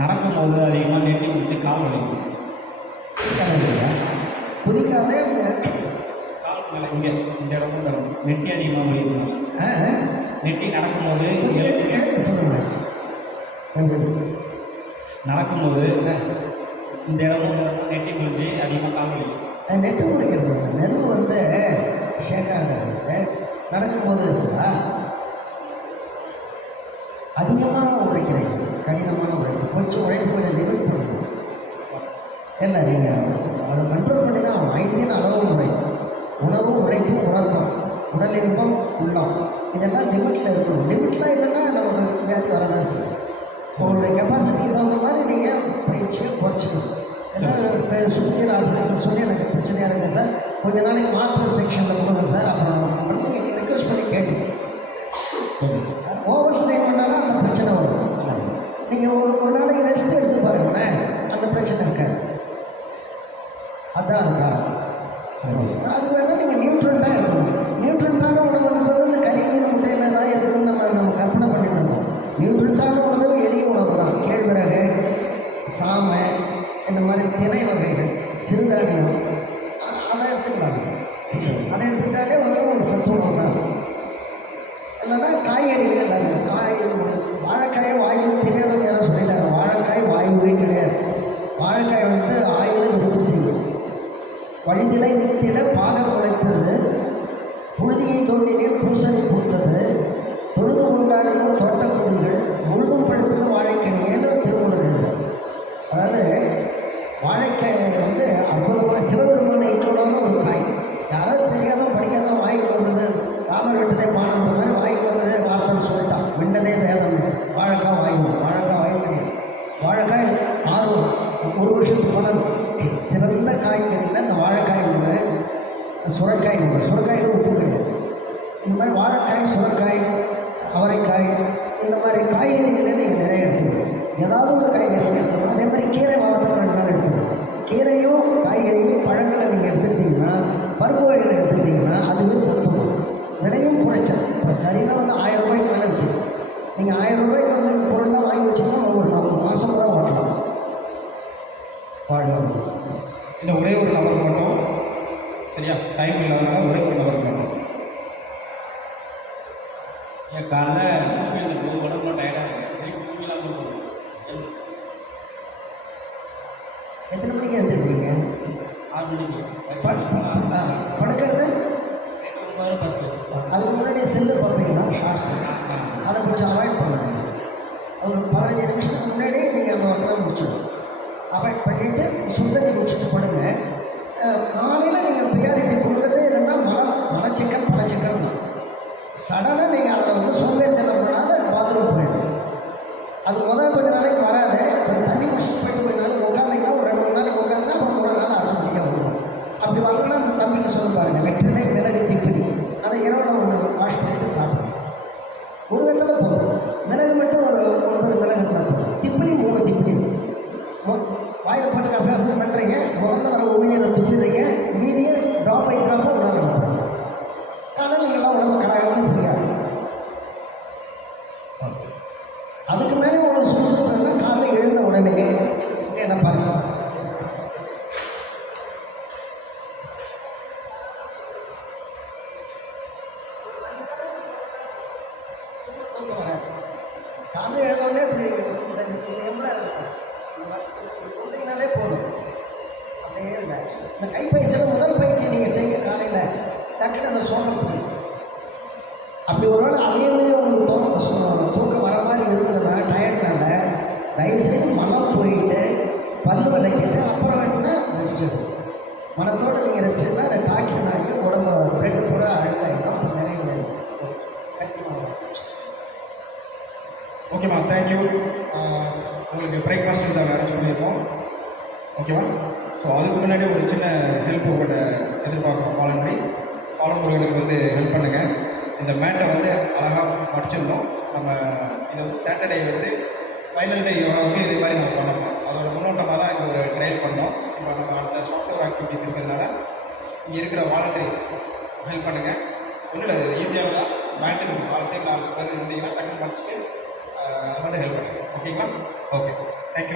நடக்கும்போது அதிகமாக நெட்டி பிடிச்சி கால் வலிக்கும். குதிக்காலே கால் மேலே இங்கே இந்த இடத்துல நெட்டி அதிகமாக வலிக்கும். நெட்டி நடக்கும்போது சொல்லுங்கள். நடக்கும்போது இந்த இடம் நெட்டி பிடிச்சி அதிகமாக கால் வலிக்கும். நெட்டு குடிக்கிறது நெருப்பு வந்து ஷேக் ஆகிறது நடக்கும்போது இருக்குதா அதிகமாக உழைக்கிறீங்க, கடினமான உழைப்பு, கொஞ்சம் உழைப்பு கொஞ்சம் லிமிட் பண்ணணும். இல்லை நீங்கள் அதை கண்ட்ரோல் பண்ணி தான் 5 அளவு முறை உணவு, உழைப்பு, உறக்கம், உடல் இன்பம், உள்ளம் இதெல்லாம் லிமிட்டில் இருக்கணும். லிமிட்லாம் இல்லைன்னா நமக்கு வியாதி வரதான் செய்யும். உங்களுடைய கெப்பாசிட்டி தகுந்த மாதிரி நீங்கள் பயிற்சியை குறைச்சிக்கணும். ஏன்னா சுற்றியல் ஆஃபீஸர் சொல்லி எனக்கு பிரச்சனையாக இருக்குது சார், கொஞ்ச நாளைக்கு மாஸ்டர் செக்ஷனில் கொடுங்க சார், அப்புறம் பண்ணி ரிக்வஸ்ட் பண்ணி கேட்டு ஓவர் ஸ்டே பண்ணாலும் அந்த பிரச்சனை வரும். நீங்கள் ஒரு நாளைக்கு ரெஸ்ட் எடுத்து பாருங்களேன், அந்த பிரச்சனை இருக்காது. அதுதான் இருக்கா அது வேணால் நீங்கள் நியூட்ரண்டாக இருக்கணும். நியூட்ரண்டான உணவு என்பது இந்த கறிமீன் முட்டையில் தான் இருக்குதுன்னு நம்ம கற்பனை பண்ணிடணும். நியூட்ரண்டான உணவு எளிய உணவு தான். கேழ்வரகு, சாமை, இந்த மாதிரி திணை வகைகள், சிறுதானியம் அதை எடுத்துக்கலாம். அதை எடுத்துக்கிட்டாலே ஒரு சத்து உணவு தான். இல்லைன்னா காய்கறிகள் எல்லாமே வாழைக்காயை வாயுன்னு தெரியாதவங்க யாரும் சொல்லிட்டாங்க. வாழைக்காய் வாயுவே கிடையாது. வாழைக்காய் வந்து ஆயுளை விருத்தி செய்யும். வழிதிலை வித்திட பாகம் உழைத்தது, புழுதியை தோண்டினேன் பூசணி பூத்தது, தொழுது கொண்டாடினோம் தோட்டக்குடிகள், முழுதும் படுத்தது வாழைக்கணியேன்னு திருமணம். அதாவது வாழைக்காய் வந்து அற்புதமான சிவபெருமான ஈட்டோடான ஒரு காய். யாராவது தெரியாத படிக்காத வாய்க்கு வந்தது, ராமர் விட்டதே பானம் மாதிரி வாய்க்கு வந்ததே வார்த்தைன்னு சொல்லிட்டான். விண்டதே வேதம். வாழைக்காய் வாய்வு, வாழைக்காய் வாய்வு கிடையாது. வாழைக்காய் ஆர்வம், ஒரு வருஷத்துக்கு பலன். சிறந்த காய்கறியில் அந்த வாழைக்காய் ஒன்று, சுரைக்காய் ஒன்று. சுரைக்காயில் உப்பு கிடையாது. இந்த மாதிரி வாழைக்காய், சுரைக்காய், அவரைக்காய், இந்த மாதிரி காய்கறிகளே நீங்கள் நிறைய எடுத்துக்கணும். ஏதாவது ஒரு காய்கறி எடுத்துக்கணும். அதே மாதிரி கீரை வாரத்துக்கு 2 நாள் எடுத்துக்கணும். கீரையும் காய்கறியும் பழங்களை நீங்கள் எடுத்துக்கிட்டிங்கன்னா, பருப்பு வகைகள் எடுத்துக்கிட்டிங்கன்னா அதுவே சத்துவம். விலையும் குறைச்சல். இப்போ கறியில் வந்து 1000 ரூபாய்க்கு மேலே இருக்குது. நீங்கள் 1000 ரூபாய்க்கு வந்து பொருளாக வாங்கி வச்சிங்கன்னா ஒரு 4 மாதம் கூட வாங்கலாம். வாழலாம். இந்த ஒரே ஒரு நபர் மட்டும் சரியா, டைம் இல்லாதனால ஒரே ஒரு நபர் மட்டும். என் காலையில் தூங்கி உடம்புல டயர்டாக இருக்குது. தூங்கிலாம் போகும். எத்தனை மணிக்கு எடுத்துருக்கீங்க? 6 மணிக்கு. படுக்கிறது அதுக்கு முன்னாடி செல்லு பார்ப்பீங்களா? ஷார்ட்ஸ் அதை கொஞ்சம் அவாய்ட் பண்ணுங்க. ஒரு 15 நிமிஷத்துக்கு முன்னாடி நீங்கள் அந்த ஒர்க்கெலாம் முடிச்சிடணும். அவாய்ட் பண்ணிவிட்டு சுத்தண்ணி முடிச்சுட்டு படுங்க. காலையில் நீங்கள் ப்ரியாரிட்டி கொடுக்குறது இல்லைன்னா மலச்சிக்கன் பழச்சிக்கன் சடனாக நீங்கள் அதில் வந்து சோம்பேறித்தனம் பண்ணாத பாத்ரூம் போயிடும். அது கொஞ்ச நாளைக்கு வராது. ஒரு தண்ணி குடிச்சிட்டு போயிட்டு போயினாலும் உட்காந்திங்கன்னா ஒரு 2 3 நாளைக்கு உட்காந்தா அப்புறம் ஒரு நாள் ஆட்டோமேட்டிக்காக வரும். அப்படி வரணும்னா அந்த தம்பிக்கு சொல்ல பாருங்க, வெற்றிலை, மிளகு, திப்பிலி அதை இரவில் ஒன்று வாஷ் பண்ணிவிட்டு சாப்பிடுங்க. ஒரு விதத்தில் போதும். மிளகு மட்டும் ஒரு 9 மிளகு இருந்தால், திப்பிலி 3 திப்பிலி வாயில் போட்டு கசகசம் பண்ணுறீங்க. முதல்ல வர உமிழ்நீரை துப்பிடுறீங்க. மீதியை ட்ராப் பை ட்ராப்பாக உணர்ந்து காலையில் நீங்கள்லாம் உடம்பு கராகமாக ஃப்ரீயாக இருக்கும். அதுக்கு மேலே உங்களுக்கு சுறுசுறுப்புன்னா காலையில் எழுந்த உடனே என்ன பாருங்க, காலையில் எழுந்தோடனே இப்படி இந்த எம்லாம் இருக்கும் கொடுத்தீங்கனாலே போதும். அப்படியே ரிலாக்ஸ். இந்த கைப்பயிற்சியில் முதல் பயிற்சி நீங்கள் செய்ய காலையில் டக்குன்னு அந்த சோகம் போயிடும். அப்படி ஒரு வேளை அதே மாதிரி உங்களுக்கு தூக்கம் வர மாதிரி இருந்ததுன்னா டயர்ட்னால தயவுசெய்து மனம் போயிட்டு பல்லு விளக்கிட்டு அப்புறம் வேணுன்னா ரெஸ்ட் எடுக்கும். மனத்தோடு நீங்கள் ரெஸ்ட் எடுத்தால் அந்த டாக்ஸின் ஆகி உடம்பு பிரெட்டு கூட அழுக்காயிடும். நிறைய ஓகேம்மா, தேங்க்யூ. உங்களுக்கு பிரேக்ஃபாஸ்ட் இருந்தால் வேறு சொல்லியிருக்கோம். ஓகேவா? ஸோ அதுக்கு முன்னாடி ஒரு சின்ன ஹெல்ப் உங்கள்கிட்ட எதிர்பார்க்குறோம். வாலண்டியர்களுக்கு வந்து ஹெல்ப் பண்ணுங்கள். இந்த மேட்டை வந்து அழகாக மடிச்சிருந்தோம். நம்ம இதை வந்து சாட்டர்டே வந்து ஃபைனல் டே யோகாவுக்கு இதே மாதிரி நம்ம பண்ணணும். அதோட முன்னோட்டமாக தான் இந்த ஒரு ட்ரையல் பண்ணோம். இப்போ நம்ம அந்த சாஃப்ட்வேர் ஆக்டிவிட்டிஸ் இருக்கிறதுனால இங்கே இருக்கிற வாலண்டியர்ஸ் ஹெல்ப் பண்ணுங்கள். ஒன்றும் இல்லை, ஈஸியாக தான். மேட்டுக்கு 4 சைடு 4 பேர் இருந்தீங்கன்னா டக்குன்னு படிச்சுட்டு அது மட்டும் ஹெல்ப் பண்ணுங்கள். ஓகேங்களா? ஓகே. தேங்க்யூ.